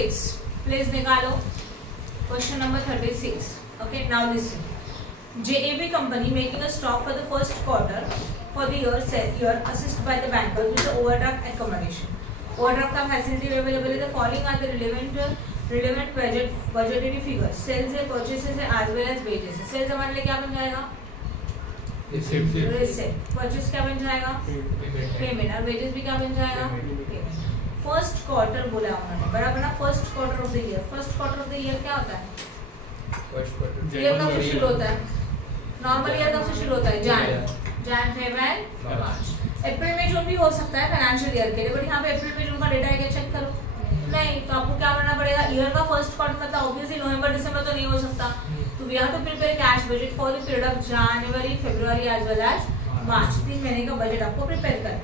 36 please निकालो। Question number 36। Okay, now listen. JAB company making a stock for the first quarter for the year assisted by the bankers with the overdraft accommodation. Overdraft का facility available है। The following are the relevant budgetary figures. Sales है, purchases है, as well as wages है। Sales हमारे लिए क्या बन जाएगा? Receipt। Purchase क्या बन जाएगा? Payment। और wages भी क्या बन जाएगा? Payment। फर्स्ट क्वार्टर बोला उन्होंने, बराबर ना? First quarter of the year. First quarter of the year क्या होता है? ईयर कब से शुरू होता है? नॉर्मल ईयर कब से शुरू होता है? Jain February March. अप्रैल में जून भी हो सकता है फाइनेंशियल ईयर के लिए, बट यहाँ पे अप्रैल में जून का डेटा है क्या? चेक करो। नहीं, तो आपको क्या करना पड़ेगा? ईयर का फर्स्ट क्वार्टर मतलब ऑब्वियसली नवंबर दिसंबर तो नहीं हो सकता, तो we have to prepare cash budget for the period of January February as well as March. 3 महीने का बजट आपको प्रिपेयर करना है।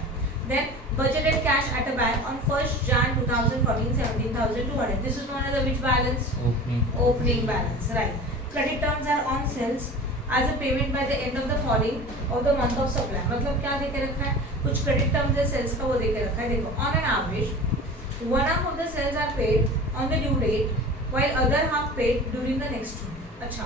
Then budgeted cash at a bank on 1st Jan 2014 17,200. This is known as a which balance? Opening balance, right? Credit terms are on sales as a payment by the end of the following of the month of supply. मतलब क्या देके रखा है? कुछ credit terms है sales का, वो देके रखा है। देखो, on an average 1/2 of the sales are paid on the due date while other half paid during the next month. अच्छा,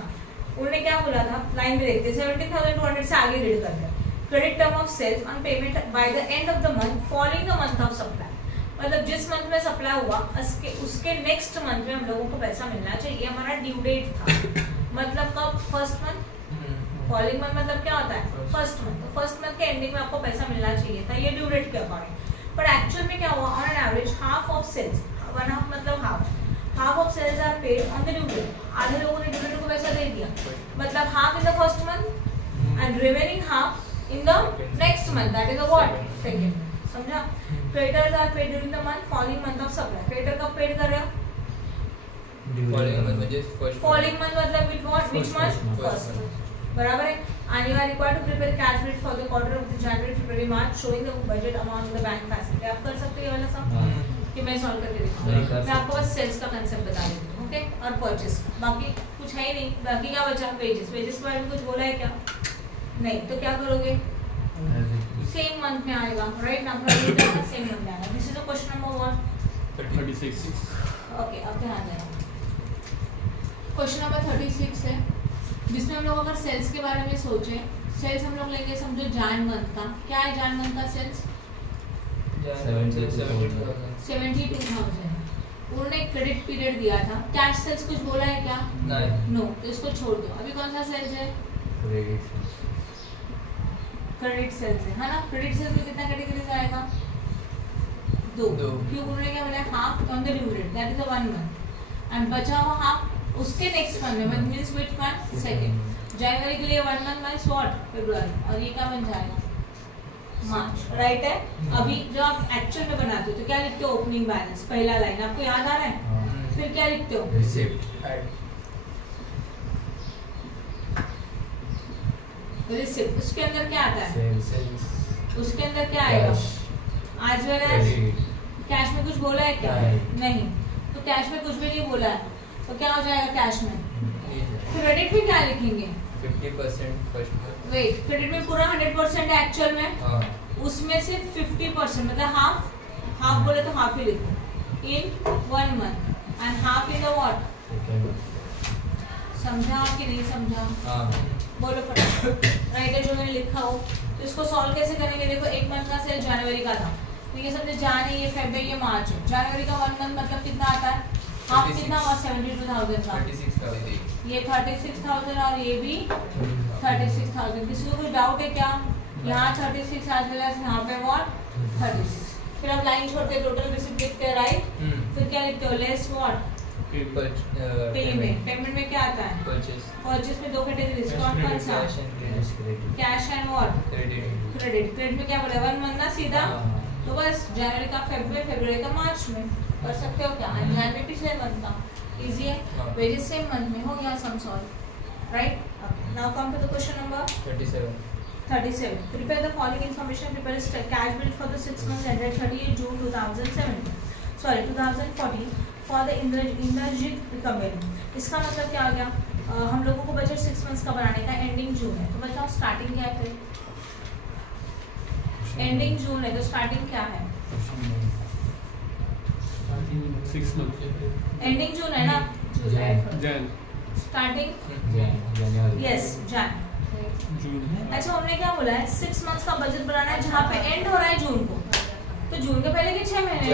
उन्होंने क्या बोला था? लाइन में देखते 17,200 से आगे रीड करते हैं। Credit term of sales on payment by the end of the month following the month of supply. मतलब जिस मंथ में सप्लाई हुआ उसके नेक्स्ट मंथ में हम लोगों को पैसा मिलना चाहिए। हमारा ड्यू डेट था, मतलब कब? First month. फॉलोइंग मंथ मतलब क्या होता है? First month. तो फर्स्ट मंथ के एंडिंग में आपको पैसा मिलना चाहिए था, ये ड्यू डेट के अकॉर्डिंग। बट एक्चुअल में क्या हुआ? On an average half of sales, 1/2 मतलब half of sales are paid on the due date. आधे लोगों ने ड्यू डेट को पैसा दे दिया, मतलब half in the first month and remaining half in the next month, that is the what? Second। समझा? Creditors are paid during the month following month of supply। creditor कब paid कर रहे हो? following month मतलब which month? First month। बराबर है। and you are required to prepare cash bridge for the quarter of the January February March showing the budget amount of the bank facility। आप कर सकते हैं ये वाला सब कि मैं सॉल्व करके दिखाऊंगा। मैं आपको बस सेल्स का कंसेप्ट बता देती हूँ, ओके? और परचेस, बाकी कुछ है ही नहीं। बाकी क्या बचा? वेजेस। वेजेस के बारे में कुछ बोला है क्या? नहीं, तो क्या करोगे? सेम मंथ में आएगा, राइट? ना सेम मंथ में आएगा। This is the question number 36। Okay, अब ध्यान देना। क्वेश्चन नंबर 36 है, जिसमें हम लोग अगर सेल्स के बारे में सोचे, सेल्स हम लोग लेंगे समझो जान मंथ का। क्या है जान मंथ का सेल्स? 72,000। उन्होंने क्रेडिट पीरियड दिया था। कैश सेल्स कुछ बोला है क्या? नो, तो इसको छोड़ दो। अभी कौन सा सेल्स है? क्रेडिट सेल्स है ना? क्रेडिट सेल्स में कितना कैटेगरी आएगा? 2। क्यों? उन्होंने क्या बोला? Half on the due date, that is 1 month, and बचा हुआ हाफ उसके नेक्स्ट मंथ में, मींस व्हिच मंथ? सेकंड। जनवरी के लिए 1 मंथ माइनस व्हाट? फरवरी, और ये क्या बन जाएगा? मार्च, राइट है? अभी जब आप एक्चुअल में बनाते हो तो क्या लिखते हो? ओपनिंग बैलेंस, पहला लाइन आपको याद आ रहा है? फिर क्या लिखते हो? रिसीप्ट। रिसिप्ट। उसके अंदर क्या आता है? उसके अंदर क्या आएगा? आज वेल एज कैश में कुछ बोला है क्या? नहीं, तो कैश में कुछ भी नहीं बोला है, तो क्या हो जाएगा कैश में? क्रेडिट में क्या लिखेंगे? 50% फर्स्ट मंथ। वेट, क्रेडिट में पूरा 100% है एक्चुअल में, उसमें से 50% मतलब हाफ बोले तो हाफ ही लिखो इन 1 month and half in the what? समझा कि नहीं समझा? बोलो फटाफट। राइट है, जो मैंने लिखा हो। तो इसको सॉल्व कैसे करेंगे? देखो, एक मंथ का सेल जनवरी का था, तो ये समझे जान है, ये फरवरी, ये मार्च है। जनवरी का 1 मंथ मतलब कितना आता है? हाफ कितना हुआ? 72,000 का। 36,000। ये 36,000 और ये भी 36,000। किसी को कोई डाउट है क्या? यहाँ 36 आज वेल एज यहाँ पे व्हाट? 36। फिर आप लाइन छोड़ के टोटल रिसीप्ट लिखते हैं, राइट? फिर क्या लिखते हो? Less what? पेमेंट। पेमेंट में क्या आता है? परचेस में 2 कैटेगरीज, कौन सा? Cash and what? Credit. Credit में क्या बोला? 1 मंथ ना सीधा, तो बस जनवरी का फरवरी का मार्च में कर सकते हो क्या? जनवरी पिछले मंथ का, इजी है। वेजेस सेम मंथ में हो, यहाँ sum solve, right? Now come to the question number 37. Prepare the following information. Prepare a cash bill for the 6 months ended 30th June 2014 for the Indrajit company. इसका मतलब क्या आ गया? हम लोगों को बजट 6 मंथ्स का बनाने का, एंडिंग जून है, तो बताओ स्टार्टिंग क्या है? फिर एंडिंग जून है तो स्टार्टिंग क्या है? 6 months. एंडिंग जून है ना, Jan. स्टार्टिंग जनवरी यस जैन June. अच्छा हमने क्या बोला है 6 मंथ्स का बजट बनाना है जहाँ पे एंड हो रहा है जून को, तो जून के पहले के 6 महीने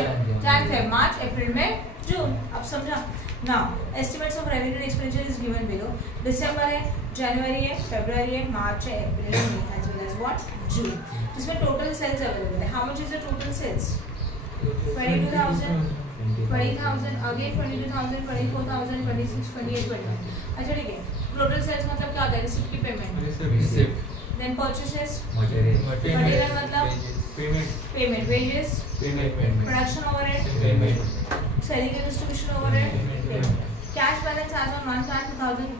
जैन फेब मार्च अप्रैल मई जून। अब समझा। Now estimates of revenue and expenditure is given below. दिसंबर है, जनवरी है, फरवरी है, मार्च है, अप्रैल है, as well as what June, जिसमें टोटल सेल्स अवेलेबल है। How much is the total sales? 22,000 20,000 again 22,000 24,000 26 28 21। अच्छा ठीक है, टोटल सेल्स मतलब क्या होता है? रिसिप्ट की payment, Receipt. Then purchases, material material मतलब Payment. Payment, wages, Payment. Production overhead, Payment. Selling and distribution overhead, Payment. Cash balance as on 1 Jan 2000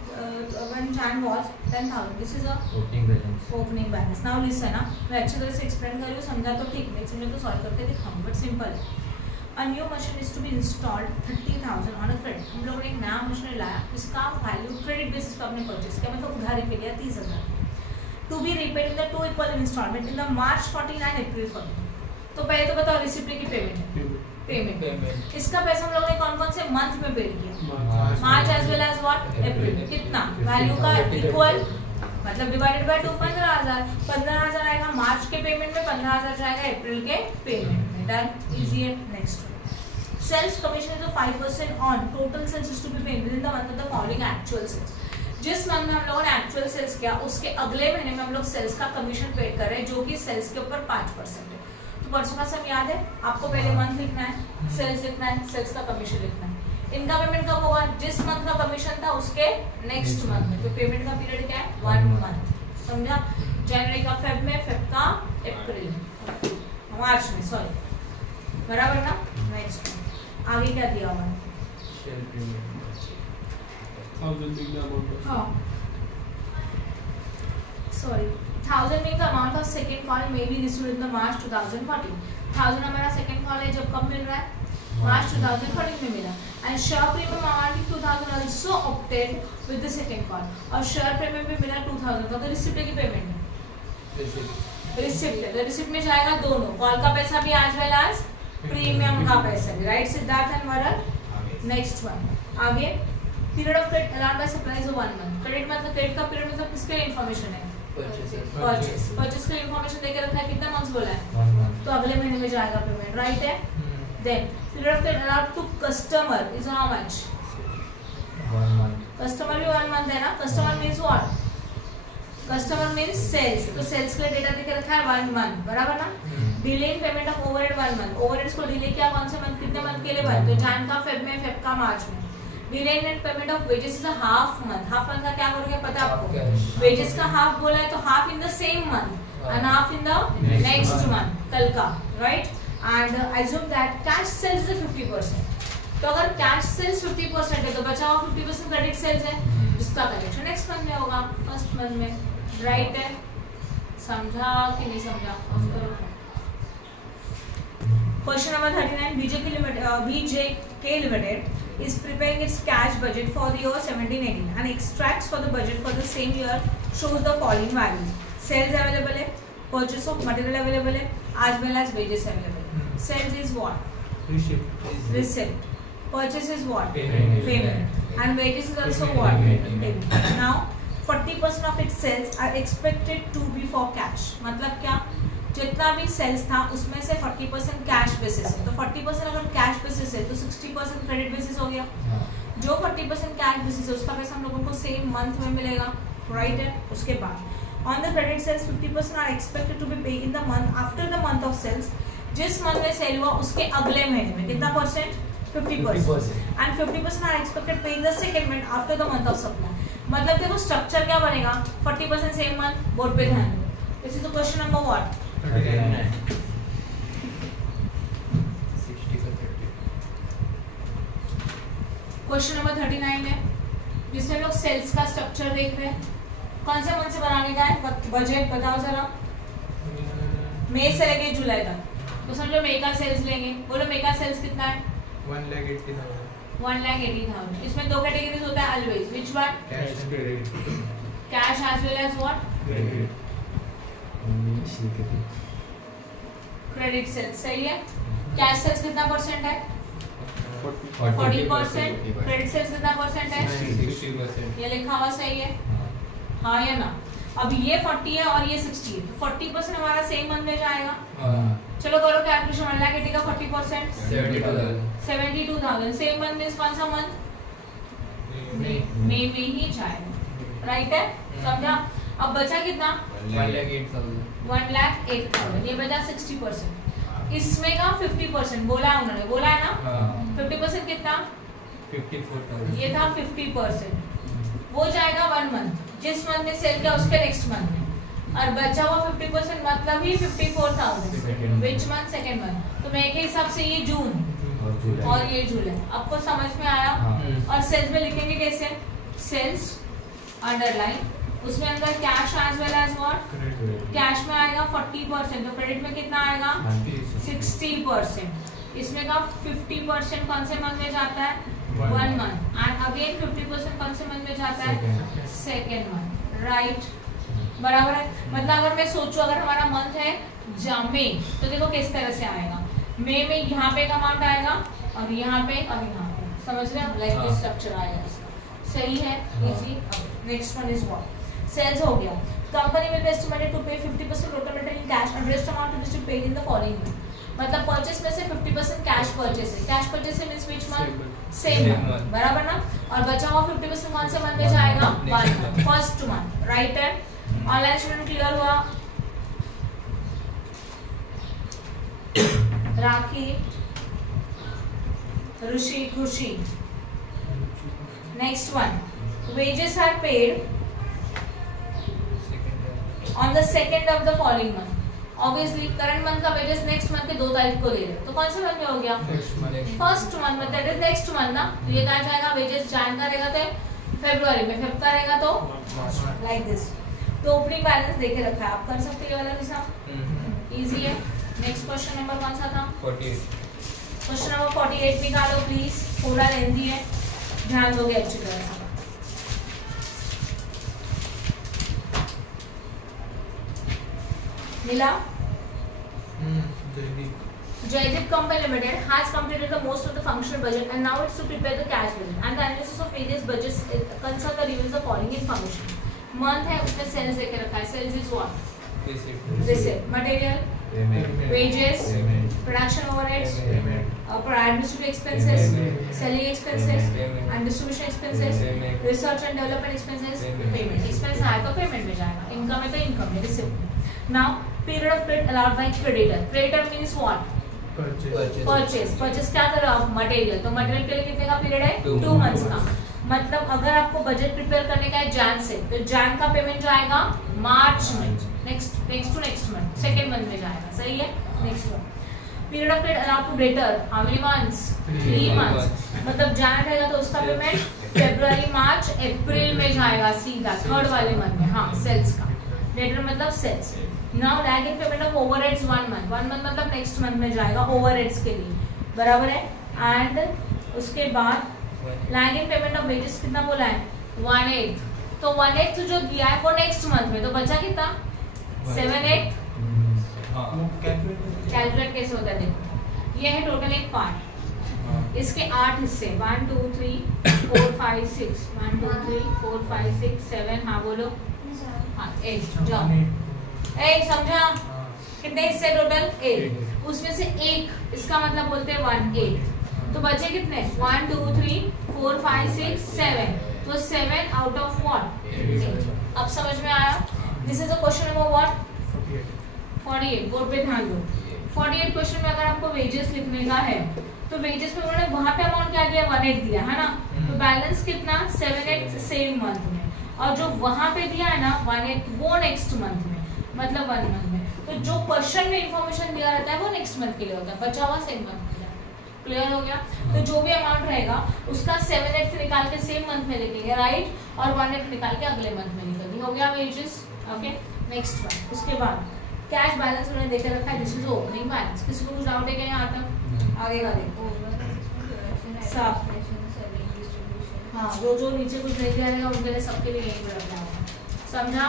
when Jan was 10,000. This is a opening balance opening balance. Now listen ना, मैं अच्छी तरह से explain कर रही हूँ, समझा तो ठीक, नहीं समझा तो सॉल्व करके दिखाऊँ, बट सिंपल है। A new machine is to be installed 30,000 on a credit. हम लोगों ने एक नया मशीन लाया, इसका वैल्यू क्रेडिट बेसिस पर आपने परचेस किया, मतलब उधारी पे लिया 30,000, to be repaid in the 2 equal instalment in the March 49 April 40। तो पहले तो बताओ रिसिप्ट की पेमेंट है, पेमेंट इसका पैसा हम लोगों ने कौन कौन से मंथ में पेड किया? मार्च एज वेल एज व्हाट अप्रैल। कितना वैल्यू का इक्वल, मतलब डिवाइडेड बाय 2 15,000। 15,000 आएगा मार्च के पेमेंट में, 15,000 जाएगा अप्रैल के पेमेंट में। डन, इजी है। Next sales commission is 5% on total sales is to be paid with in the month of the following actual sales. जिस मंथ में हम लोगों ने एक्चुअल सेल्स किया उसके अगले महीने में हम लोग सेल्स का कमीशन पेड कर रहे हैं, जो कि सेल्स के ऊपर 5% है। तो परसों का सब याद है आपको? पहले मंथ लिखना है, सेल्स लिखना है, सेल्स का कमीशन लिखना है। इनका पेमेंट कब होगा? जिस मंथ का कमीशन था उसके नेक्स्ट मंथ में। तो पेमेंट का पीरियड क्या है? 1 मंथ। समझा? जनवरी का फेब में, फेब का अप्रैल, मार्च में, सॉरी, बराबर ना? नेक्स्ट आगे क्या दिया हुआ है? Shall payment. 1,000 being the amount of. हाँ, sorry, 1,000 being the amount of second call may be received in the March 2014. 1,000 हमारा सेकंड कॉल है, जब कब मिल रहा है? मार्च 2014 में मिला। And share premium amounting 2,000 also obtained with the second call, और शेयर प्रीमियम भी मिला 2,000 का। तो रिसिप्ट की पेमेंट है, Receipt. रिसिप्ट है, तो रिसिप्ट में जाएगा दोनों, कॉल का पैसा भी एज वेल एज प्रीमियम का पैसा भी। Right Siddharth and Varun. Next one आगे, period of credit allowed by suppliers 1 month. Credit मतलब क्रेडिट का पीरियड मतलब किसके लिए इंफॉर्मेशन है? Purchases. परचेस के लिए इंफॉर्मेशन देके रखा है, कितना मंथ्स बोला है? 1 मंथ तो अगले महीने में जाएगा पेमेंट। राइट है। Then period of credit allowed to customer is how much? 1 month customer भी 1 मंथ है ना। Customer means what? Customer means sales, तो सेल्स के लिए डेटा देके रखा है 1 मंथ, बराबर ना? Delay in payment of overhead 1 month. Overheads को डिले किया कौन से मंथ, कितने मंथ के लिए? 1। तो जैन का फेब में, फेब का मार्च में। Delay in payment of wages is a half month. Half month का क्या करोगे पता है आपको? वेजेस का हाफ बोला है तो half in the same month and half in the next month, कल का। Right. And assume that cash sales is 50%। तो अगर कैश सेल्स 50% है तो बचा हुआ 50% क्रेडिट सेल्स है, जिसका कलेक्शन नेक्स्ट मंथ में होगा, फर्स्ट मंथ में। राइट है। समझा कि नहीं समझा? Question number 39. BJK Limited is preparing its cash budget for the year 17-18 and extracts for the budget for the same year shows the following values. Sales available है, purchase of material available है, as well as wages available है. Sales is what? Receipt. Purchase is what? Payment. And wages is also what? Payment. Now 40% of its sales are expected to be for cash. मतलब क्या? जितना भी sales था उसमें से 40% cash basis है, तो 40% अगर कैश बेसिस है तो 60% क्रेडिट बेसिस हो गया। जो 40% कैश बेसिस है उसका पैसा हम लोगों को सेम मंथ में मिलेगा। राइट है। उसके बाद on the credit sales 50% are expected to be pay in the month after the month of sales. जिस मंथ में सेल हुआ उसके अगले महीने में कितना परसेंट? 50%। एंड 50% आर एक्सपेक्टेड पे in the second month after the month of supply. मतलब देखो स्ट्रक्चर क्या बनेगा? 40% सेम मंथ, बोर्ड पे ध्यान दो। This is the question number what? 39. 60 का 30. क्वेश्चन नंबर 39 है जिसमें हम लोग सेल्स का स्ट्रक्चर देख रहे हैं। कौन से मंथ से बनाने का है? बजट बताओ जरा। मई से लेके जुलाई तक, तो समझो मई का सेल्स लेंगे। बोलो मई का सेल्स कितना है? 1,80,000. 1,80,000। इसमें दो कैटेगरीज होता है always. Which one? Cash and credit. Cash as well as what? Credit. Credit sales. सही है। कैश सेल्स कितना परसेंट है? 40%। क्रेडिट सेल्स कितना परसेंट है? 60%। ये लिखा हुआ सही है, हाँ या ना? अब ये 40 है और ये 60 है, 40% हमारा सेम मंथ में जाएगा। चलो करो कैलकुलेशन, 1 लाख 80 का 40% 72,000। सेम मंथ मींस कौन सा मंथ? मई में ही जाएगा, राइट है? समझा? अब बचा कितना? 1,08,000। ये बचा 60%। इसमें का 50% बोला है उन्होंने, बोला है ना? 50% कितना? 54,000। ये था 50%, वो जाएगा 1 मंथ, जिस मंथ में सेल किया उसके नेक्स्ट मंथ में, और बचा हुआ 50% मतलब ही 54,000। Which month? Second month. तो मैं के हिसाब से ये जून और ये जुलाई। आपको समझ में आया? और सेल्स में लिखेंगे कैसे? सेल्स अंडरलाइन, उसमें अंदर cash as well as what? Cash में आएगा 40%, तो क्रेडिट में कितना आएगा? 60%। इसमें का 50% कौन से मंथ में जाता है? 1 मंथ। एंड अगेन 50% कौन से मंथ में जाता है? Second month, right? बराबर है। मतलब अगर मैं सोचूं, अगर हमारा मंथ है मई, तो देखो किस तरह से आएगा। मई में यहाँ पे एक अमाउंट आएगा और यहाँ पे और यहाँ पे, समझ रहे हो? लाइक दिस स्ट्रक्चर आएगा इसका। सही है, easy. Next one is what? Sales हो गया। Company will be estimated to pay 50% total material in cash and rest amount to be paid in the following month. मतलब परचेस में से 50% कैश परचेस है। कैश परचेस है means which month? Same month, बराबर ना? और बचा हुआ 50% कौन से मंथ में जाएगा? 1 मंथ, फर्स्ट मंथ, राइट है? ऑनलाइन स्टूडेंट क्लियर हुआ? राखी, ऋषि, खुशी। Next one, wages are paid on the second of the following month. Obviously current month का वेजेस नेक्स्ट मंथ के 2 तारीख को ले रहे, तो कौन से मंथ में हो गया? फर्स्ट मंथ, मतलब दैट इज नेक्स्ट मंथ ना। तो ये कहा जाएगा वेजेस जैन का रहेगा तो फरवरी में, फेब का रहेगा तो लाइक दिस। तो ओपनिंग बैलेंस देके रखा है, आप कर सकते हैं ये वाला हिसाब, इजी है। नेक्स्ट क्वेश्चन नंबर कौन सा था? 48। क्वेश्चन नंबर 48 निकालो प्लीज, थोड़ा लेंथी है, ध्यान दोगे अच्छी तरह से। मिला? Jaideep Company Limited has completed the most of the functional budget and now it's to prepare the cash budget and the analysis of various budgets concern the reviews of following information. Month है उसमें sales देके रखा है. Sales is what? Receipt. Material, wages, production overheads, administrative expenses, selling expenses, and distribution expenses, research and development expenses, payment. Expense आया तो payment में जाएगा. Income है तो income में, receipt. Now period of credit allowed by creditor. Creditor means what? Purchase क्या कर रहे हो आप? मटेरियल। तो मटेरियल के लिए कितने का पीरियड है? 2 मंथ्स का। मतलब अगर आपको बजट प्रिपेयर करने का है जैन से, तो जैन का पेमेंट जाएगा मार्च में, next to next month, second month में जाएगा। सही है? Next one, period of credit allowed to debtor, how many months? 3 months. मतलब जैन रहेगा तो उसका पेमेंट फरवरी, मार्च, अप्रैल में जाएगा सीधा, थर्ड वाले मंथ में। हाँ, सेल्स का डेटर मतलब sales. Now lag in payment of overheads 1 month. 1 month मतलब नेक्स्ट मंथ में जाएगा ओवरहेड्स के लिए, बराबर है? एंड उसके बाद lag in payment of wages कितना बोला है? 1/8। तो 1/8 जो दिया है वो नेक्स्ट मंथ में, तो बचा कितना? 7/8। कैलकुलेट कैसे होता है देखो, ये है टोटल एक पार्ट, इसके 8 हिस्से, 1 2 3 4 5 6, 1 2 3 4 5 6 7, हाँ बोलो, हाँ 8। जाओ, 8 समझा? कितने हिस्से टोटल? 8। उसमें से एक, इसका मतलब बोलते हैं 1/8। तो बचे कितने? 1 2 3 4 5 6 7। तो 7 आउट ऑफ व्हाट? 8। अब समझ में आया? This is a question number what? 48। Board पे ध्यान दो। 48 क्वेश्चन में अगर आपको वेजेस लिखने का है, तो वेजेस में उन्होंने वहां पे अमाउंट क्या दिया? 1/8 दिया है ना। तो बैलेंस कितना? 7/8 सेम मंथ में, और जो वहां पे दिया है ना 1/8 वो नेक्स्ट मंथ में, मतलब 1 मंथ में। तो जो क्वेश्चन में इंफॉर्मेशन दिया रहता है वो नेक्स्ट मंथ के लिए होता है, बचा हुआ सेम मंथ के लिए। क्लियर हो गया? तो जो भी अमाउंट रहेगा उसका 7/8 से निकाल के सेम मंथ में लिखेंगे, राइट? और 1/8 निकाल के अगले मंथ में लिखेंगे। हो गया वेजेस? Okay, next one. उसके बाद कैश बैलेंस उन्होंने देके रखा है, दिस इज ओपनिंग बैलेंस। किसी को कुछ डाउट है क्या यहाँ तक? आगे का देखो सब, हाँ जो नीचे कुछ नहीं दिया रहेगा उनके लिए, सबके लिए यही रखना होगा। समझा?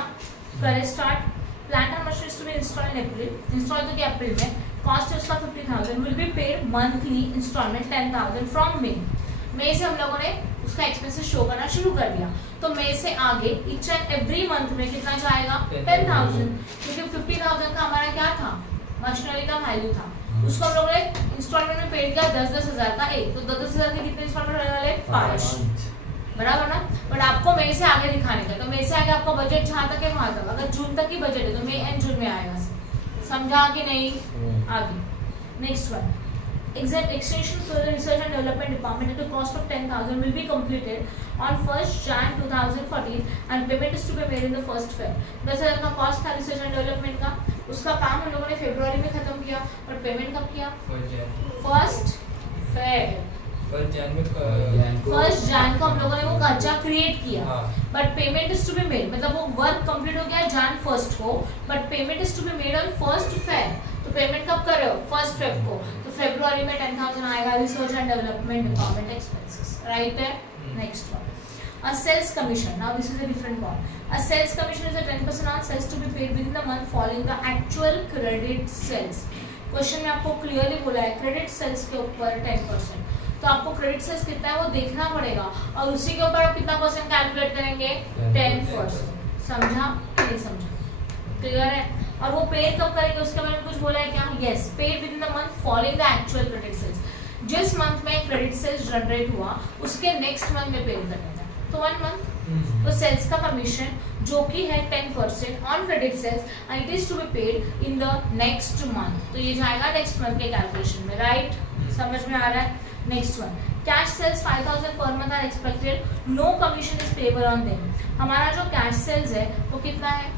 करें start. Plant and machinery to be installed in April. Install तो किया अप्रैल में। कॉस्ट है उसका 50,000 will be paid monthly installment 10,000 from May से हम लोगों ने उसका एक्सपेंसेस शो करना शुरू कर दिया। तो मई से आगे ईच एंड एवरी मंथ में कितना जाएगा 10,000, क्योंकि 50,000 का हमारा क्या था, मशीनरी का वैल्यू था, उसको हम लोगों ने इंस्टॉलमेंट में पेड किया 10,000 का एक, तो 10,000 के कितने इंस्टॉलमेंट होने वाले 5, बराबर ना। बट आपको मई से आगे दिखाने का, तो मई से आगे आपका बजट जहाँ तक है वहां तक, अगर जून तक की बजट है तो मई एंड जून में आएगा, समझा कि नहीं। आगे next one, extension for the research and development department at a cost of 10,000 will be completed on 1st Jan 2014 and payment is to be made in the first Feb। 10,000 का cost था research and development का, उसका काम हम लोगों ने फरवरी में खत्म किया, और पेमेंट कब किया, 1st Feb। 1st Jan को हम लोगों ने वो खर्चा क्रिएट किया, but payment is to be made, मतलब वो वर्क कंप्लीट हो गया Jan 1st को, but payment is to be made on 1st Feb। तो पेमेंट कब कर रहे हो, 1st Feb को, तो फरवरी में 10,000 आएगा research and development department expenses, right है। Next one, a sales commission, now this is a different one, a sales commission is a 10% on sales to be paid within the month following the actual credit sales। Question में आपको clearly बोला है credit sales के ऊपर 10%, तो आपको credit sales कितना है वो देखना पड़ेगा, और उसी के ऊपर आप कितना परसेंट कैलकुलेट करेंगे, 10%। समझा कि नहीं समझा, क्लियर है। और वो पेड कब करेंगे उसके बारे में कुछ बोला है क्या, yes, paid with in the month following the actual credit sales. जिस मंथ में क्रेडिट सेल्स जनरेट हुआ उसके नेक्स्ट मंथ में पेड करना है, तो 1 मंथ। तो सेल्स का कमीशन जो कि है 10% on credit sales and it is to be paid in the next month, तो ये जाएगा नेक्स्ट मंथ के कैलकुलेशन में, राइट। समझ में आ रहा है। Next one, cash sales 5,000 per month are expected, no commission is payable on them. हमारा जो कैश सेल्स है वो कितना है,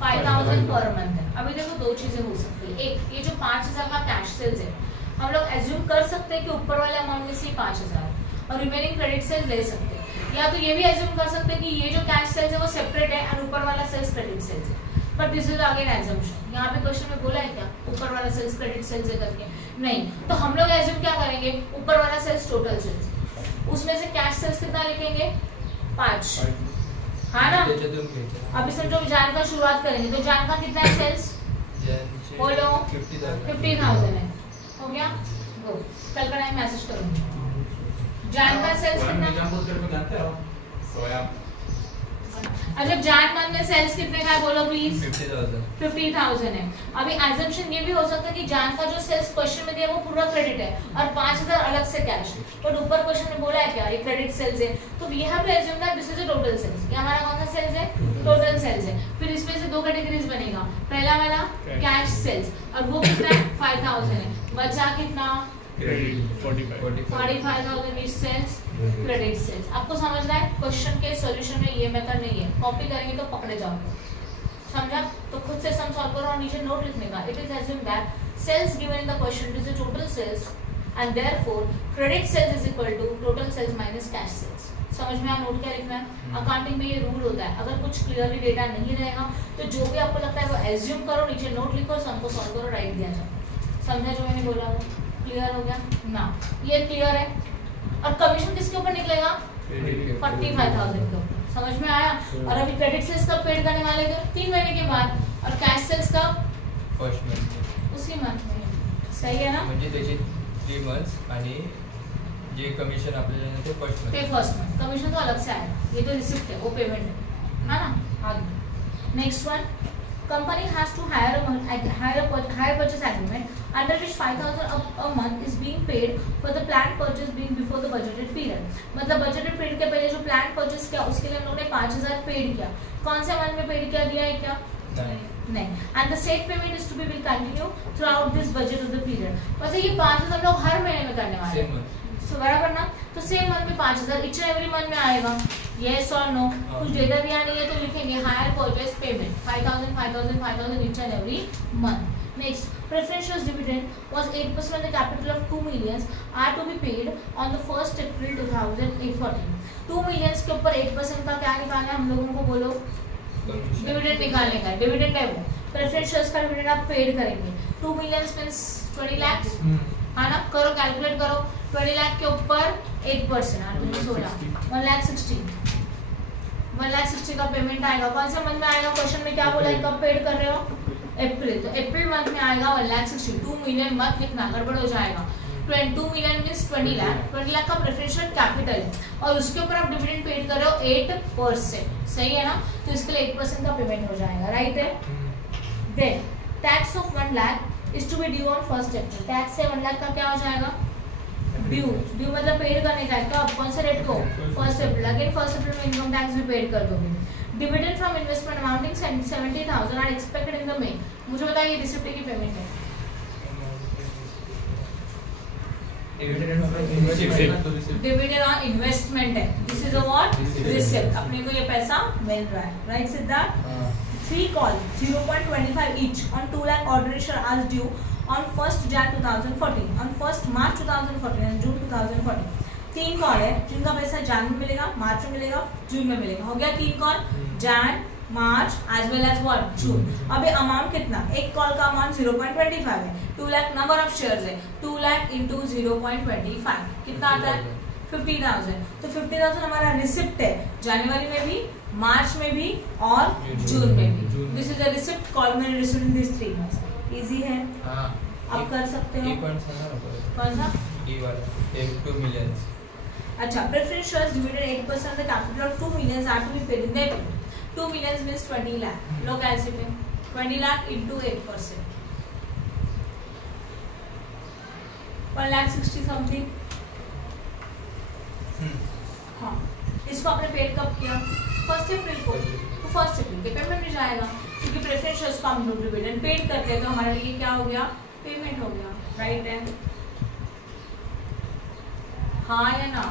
5,000 पर मंथ है। अभी देखो दो चीजें हो सकती है, एक ये जो 5,000 का कैश सेल्स है हम लोग एज्यूम कर सकते हैं कि ऊपर वाले अमाउंट में से 5,000 और रिमेनिंग क्रेडिट सेल्स ले सकते हैं, या तो ये भी एज्यूम कर सकते हैं कि ये जो कैश सेल्स है वो सेपरेट है और ऊपर वाला सेल्स क्रेडिट सेल्स है, but this is again assumption. यहाँ पे क्वेश्चन में बोला है क्या ऊपर वाला सेल्स क्रेडिट सेल्स है करके, नहीं, तो हम लोग एज्यूम क्या करेंगे, ऊपर वाला सेल्स टोटल सेल्स, उसमें से कैश सेल्स कितना लिखेंगे, 5, हाँ ना। अभी समझो जान का शुरुआत करेंगे, तो जान का कितना है सेल्स, बोलो 50,000 है, हो गया। गो, कल का टाइम मैसेज करूंगी। जान का सेल्स कितना, अच्छा जान मंथ में सेल्स कितने का है बोलो प्लीज, 50,000 है। अभी एजम्पशन ये भी हो सकता है कि जान का जो सेल्स क्वेश्चन में दिया वो पूरा क्रेडिट है और 5,000 अलग से कैश है, तो ऊपर क्वेश्चन में बोला है क्या ये क्रेडिट सेल्स है, तो we have to assume that this is a total sales. ये हमारा कौन सा सेल्स है, टोटल सेल्स है। फिर इसमें से दो कैटेगरीज बनेगा, पहला वाला कैश सेल्स और वो कितना है 5,000 है, बचा कितना 45,000 इज सेल्स क्रेडिट सेल्स। आपको समझना है क्वेश्चन के सॉल्यूशन में ये मेथड नहीं है, कॉपी करेंगे तो पकड़े जाओगे, समझा। तो खुद से सम सॉल्व करो और नीचे नोट लिखने का, it is assume that sales given in the question is the total sales and therefore credit sales is equal to total sales minus cash sales. समझ में आ नोट क्या लिखना है। अकाउंटिंग में ये रूल होता है, अगर कुछ क्लियरली डेटा नहीं रहेगा तो जो भी आपको लगता है वो एज्यूम करो, नीचे नोट लिखो, सम को सॉल्व करो, राइट दिया जाए। समझा जो मैंने बोला वो क्लियर हो गया ना, ये क्लियर है। और कमीशन किसके ऊपर निकलेगा, 45,000 के ऊपर, समझ में आया। और अभी क्रेडिट सेल्स कब पेड करने वाले थे, 3 महीने के बाद, और कैश सेल्स कब, फर्स्ट मंथ, उसी मंथ में, सही है ना। म्हणजे त्याचे 3 मंथ्स आणि जे कमिशन आपल्याला ते फर्स्ट मंथ, ते फर्स्ट मंथ, कमीशन तो अलग से आएगा, ये तो रिसिप्ट है, वो पेमेंट है ना। आगे next one, company has to hire purchase agreement under which 5,000 a month is being paid for the planned purchase being before the budgeted period। मतलब budgeted period के पहले जो planned purchase किया उसके लिए हम लोगों ने 5,000 पेड किया, कौन से मंथ में पेड किया, दिया है क्या, नहीं। and the said payment is to be will continue throughout this budget of the period। मतलब ये 5,000 हम लोग हर महीने में करने वाले हैं, तो बराबर ना। तो सेम मंथ में 5,000 इच एवरी मंथ में आएगा, यस और नो। कुछ डेटा दिया नहीं है तो लिखेंगे hire purchase payment 5,000 each and every month. Next, preferential dividend was 8% on the capital of 2 million are to be paid on the 1st April 2014। 2 million के ऊपर 8% का क्या निकालना है हम लोगों को, बोलो डिविडेंड निकालने का, डिविडेंड है वो, प्रेफरेंशियल का डिविडेंड आप पेड करेंगे। 2 million मींस 20 लाख, हाँ ना, करो कैलकुलेट करो, 20 लाख के ऊपर 8%, 16, 1,60,000 का पेमेंट आएगा। कौन से मंथ में आएगा, क्वेश्चन में क्या बोला है, कब पेड कर रहे हो, अप्रैल, तो अप्रैल मंथ में आएगा 1,62 मिलियन मत लिखना, गड़बड़ हो जाएगा। 22 मिलियन मीन्स 20 लाख, 20 लाख का प्रेफरेंशियल कैपिटल है और उसके ऊपर आप डिविडेंड पेड कर रहे हो 8%, सही है ना, तो इसके लिए 8% का पेमेंट हो जाएगा, राइट है। Then tax of 1 lakh is to be due on 1 April, tax से 1 लाख का क्या हो जाएगा, ड्यू, ड्यू मतलब पेड करने का है, कब, कौन से डेट को, 1 अप्रैल, अगेन 1 अप्रैल में इनकम टैक्स भी पेड कर दोगे। Dividend from investment amounting 70,000 are expected in the May, मुझे बताइए रिसिप्ट की पेमेंट है, डिविडेंड ऑन इन्वेस्टमेंट है, this is a what, receipt, अपने को ये पैसा मिल रहा है, right Siddharth. 3 call 0.25 each on 2 lakh ordinary share as due on 1st Jan 2014, on 1st March 2014 and June 2014। 3 call है जिनका पैसा जान में मिलेगा, मार्च में मिलेगा, जून में मिलेगा, हो गया 3 कॉल, जान, मार्च एज वेल एज व्हाट, जून। अभी अमाउंट कितना, एक कॉल का अमाउंट 0.25 है, 2 लाख नंबर ऑफ शेयर्स है, 2 लाख इंटू 0.25 कितना आता है, 50,000, तो 50,000 हमारा रिसिप्ट है, जनवरी में भी, मार्च में भी और जून में भी। This is a receipt call मैंने receipt in this 3 months, easy है, आप कर सकते हो। कौन सा, ये वाला 2 मिलियन। अच्छा, preference shares dividend 8% the capital of 2 million are to be paid in that, 2 million means 20 lakh, लो कैलकुलेट, 20 लाख इनटू 8%, 1,60,000 समथिंग। हाँ, इसको आपने पेड कब किया, 1 अप्रैल को, तो 1 अप्रैल के पेमेंट में जाएगा, क्योंकि प्रेफरेंस शेयर्स को हम डिविडेंड पेड करते हैं, तो हमारे लिए क्या हो गया, पेमेंट हो गया, राइट है। हाँ या ना,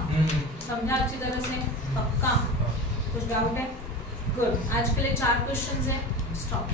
समझा अच्छी तरह से, पक्का, कुछ डाउट है, गुड। आज के लिए 4 क्वेश्चंस हैं, स्टॉप।